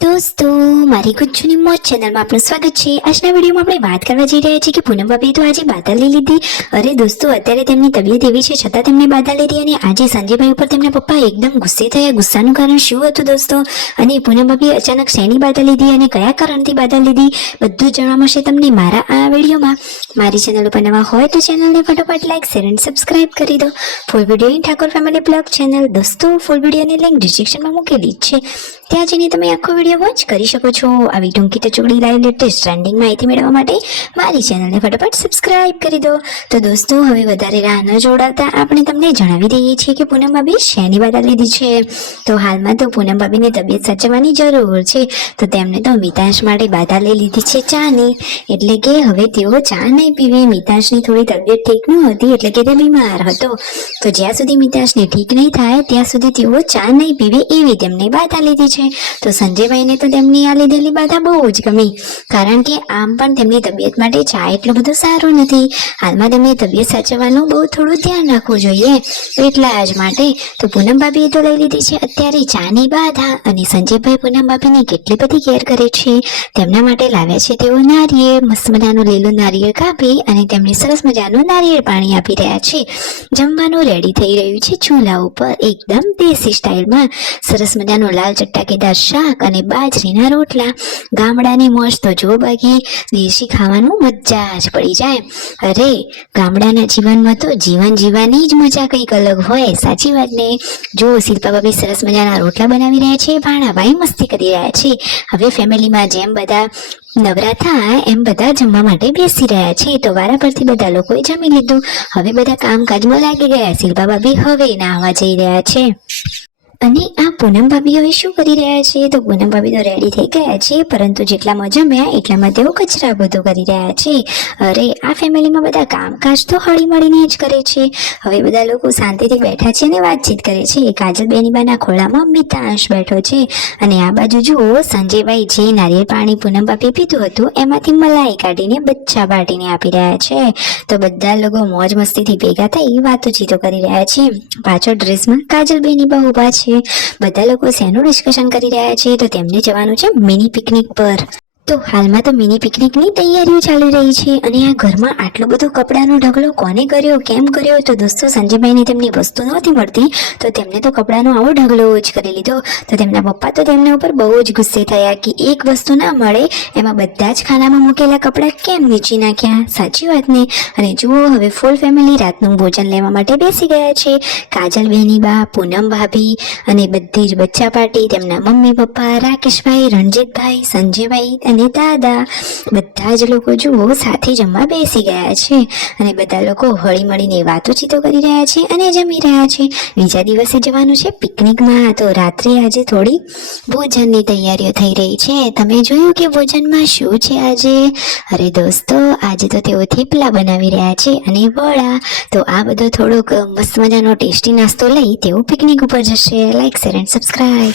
दोस्तों मारी गुज्जूनी मौज चैनल में आपનું સ્વાગત છે। આજના વિડીયોમાં આપણે વાત કરવા જઈ રહ્યા છીએ કે પૂનમ ભાભીએ તો આજે બાધા લઈ લીધી। અરે દોસ્તો, અત્યારે તેમની તબિયત એવી છે છતાં તેમને બાધા લીધી અને આજે સંજયભાઈ ઉપર તેમના પપ્પા એકદમ ગુસ્સે થયા। ગુસ્સાનું કારણ શું હતું દોસ્તો, અને પૂનમ ભાભીએ અચાનક શેની બાધા લીધી અને કયા કારણથી બાધા લીધી બધું જાણવા મળશે તમને મારા આ વિડીયોમાં। મારી ચેનલ ઉપર નવા હોય તો ચેનલને ફટાફટ લાઈક શેર અને સબસ્ક્રાઇબ કરી દો। Full video in Thakor family blog channel દોસ્તો ફૂલ વિડીયોની લિંક ડિસ્ક્રિપ્શનમાં મૂકેલી છે, ત્યાં જઈને તમે આખો વિડીયો વોચ કરી શકો છો। આવી ટૂંકી ટચુકડી લાઈવ લેટેસ્ટ ટ્રેન્ડિંગ માહિતી મેળવવા માટે મારી ચેનલને ફટાફટ સબસ્ક્રાઇબ કરી દો। તો દોસ્તો હવે વધારે રાહ ન જોડાવતા આપણે તમને જણાવી દઈએ છીએ કે પૂનમ ભાભી શેની બાધા લીધી છે। તો હાલમાં તો પૂનમ ભાભીની તબિયત સાચવવાની જરૂર છે, તો તેમને તો મિતાંશ માટે બાધા લઈ લીધી છે ચાની, એટલે કે હવે તેઓ ચા નહીં પીવે। મિતાંશની થોડી તબિયત ઠીક ન હતી, એટલે કે તે બીમાર હતો, તો જ્યાં સુધી મિતાંશને ઠીક નહીં થાય ત્યાં સુધી તેઓ ચા નહીં પીવે એવી તેમને બાધા લીધી છે। તો સંજયભાઈને તો તેમની આ લીધેલી બાધા બહુ જ ગમી, કારણ કે આમ પણ તેમની તબિયત માટે ચા એટલું બધું સારું નથી। હાલમાં તેમની તબિયત સાચવવાનું બહુ થોડું ધ્યાન રાખવું જોઈએ, એટલા જ માટે તો પૂનમ ભાભીએ તો લઈ લીધી છે અત્યારે ચાની બાધા। અને સંજયભાઈ પૂનમ ભાભીની કેટલી બધી કેર કરે છે, તેમના માટે લાવ્યા છે તેઓ નારિયેળ, મસ્ત મજાનું લીલું નારિયેળ કાપી અને તેમને સરસ મજાનું નારિયેળ પાણી આપી રહ્યા છે। જમવાનું રેડી થઈ રહ્યું છે ચૂલા ઉપર એકદમ દેશી સ્ટાઇલમાં, સરસ મજાનું લાલ ચટાકેદાર શાક અને બાજરીના રોટલા। ગામડાની મોજ તો જો બાકી દેશી ખાવાનું મજા જ પડી જાય। અરે ગામડાના જીવનમાં તો જીવન જીવવાની જ મજા કંઈક અલગ હોય, સાચી વાત ને। જો શિલ્પા ભાભી સરસ મજાના રોટલા બનાવી રહ્યા છે, ભાણાભાઈ મસ્તી કરી રહ્યા છે। હવે ફેમિલીમાં જેમ બધા નવરા થાય એમ બધા જમવા માટે બેસી રહ્યા છે, તો વારા પરથી બધા લોકોએ જમી લીધું, હવે બધા કામકાજમાં લાગી ગયા। શિલ્પા ભાભી હવે નાહવા જઈ રહ્યા છે। અને આ પૂનમ ભાભી હવે શું કરી રહ્યા છે, તો પૂનમ ભાભી તો રેડી થઈ ગયા છે, પરંતુ જેટલામાં જમ્યા એટલામાં તેઓ કચરા બધું કરી રહ્યા છે। અરે આ ફેમિલીમાં બધા કામકાજ તો હળી મળીને જ કરે છે। હવે બધા લોકો શાંતિથી બેઠા છે અને વાતચીત કરે છે। કાજલ બેનીબાના ખોળામાં મિતાંશ બેઠો છે, અને આ બાજુ જુઓ સંજયભાઈ જે નારિયેળ પાણી પૂનમ ભાભીએ પીધું હતું એમાંથી મલાઈ કાઢીને બચ્ચા બાટીને આપી રહ્યા છે। તો બધા લોકો મોજ મસ્તીથી ભેગા થઈ વાતોચીતો કરી રહ્યા છે। પાછળ ડ્રેસમાં કાજલ બેનીબા ઊભા છે, બધા લોકો શેનું ડિસ્કશન કરી રહ્યા છે, તો તેમને જવાનું છે મિની પિકનિક પર। તો હાલમાં તો મિની પિકનિકની તૈયારીઓ ચાલી રહી છે, અને આ ઘરમાં આટલો બધો કપડાનો ઢગલો કોને કર્યો, કેમ કર્યો, તો દોસ્તો સંજયભાઈને તેમની વસ્તુ નહોતી મળતી, તો તેમને તો કપડાનો આવો ઢગલો જ કરી લીધો। તો તેમના પપ્પા તો તેમના ઉપર બહુ જ ગુસ્સે થયા કે એક વસ્તુ ના મળે એમાં બધા જ ખાનામાં મૂકેલા કપડાં કેમ વેચી નાખ્યા, સાચી વાત ને। અને જુઓ હવે ફૂલ ફેમિલી રાતનું ભોજન લેવા માટે બેસી ગયા છે। કાજલ બેનીબા, પૂનમ ભાભી અને બધી જ બચ્ચા પાર્ટી, તેમના મમ્મી પપ્પા, રાકેશભાઈ, રણજીતભાઈ, સંજયભાઈ અને દાદા, બધા જ લોકો જુઓ સાથે જમવા બેસી ગયા છે, અને બધા લોકો હળી મળીને વાતોચીતો કરી રહ્યા છે અને જમી રહ્યા છે। બીજા દિવસે જવાનું છે પિકનિકમાં, તો રાત્રે આજે થોડી ભોજનની તૈયારીઓ થઈ રહી છે। તમે જોયું કે ભોજનમાં શું છે આજે? અરે દોસ્તો આજે તો તેઓ થેપલા બનાવી રહ્યા છે અને વડા। તો આ બધો થોડોક મસ્ત મજાનો ટેસ્ટી નાસ્તો લઈ તેઓ પિકનિક ઉપર જશે। Like share and subscribe.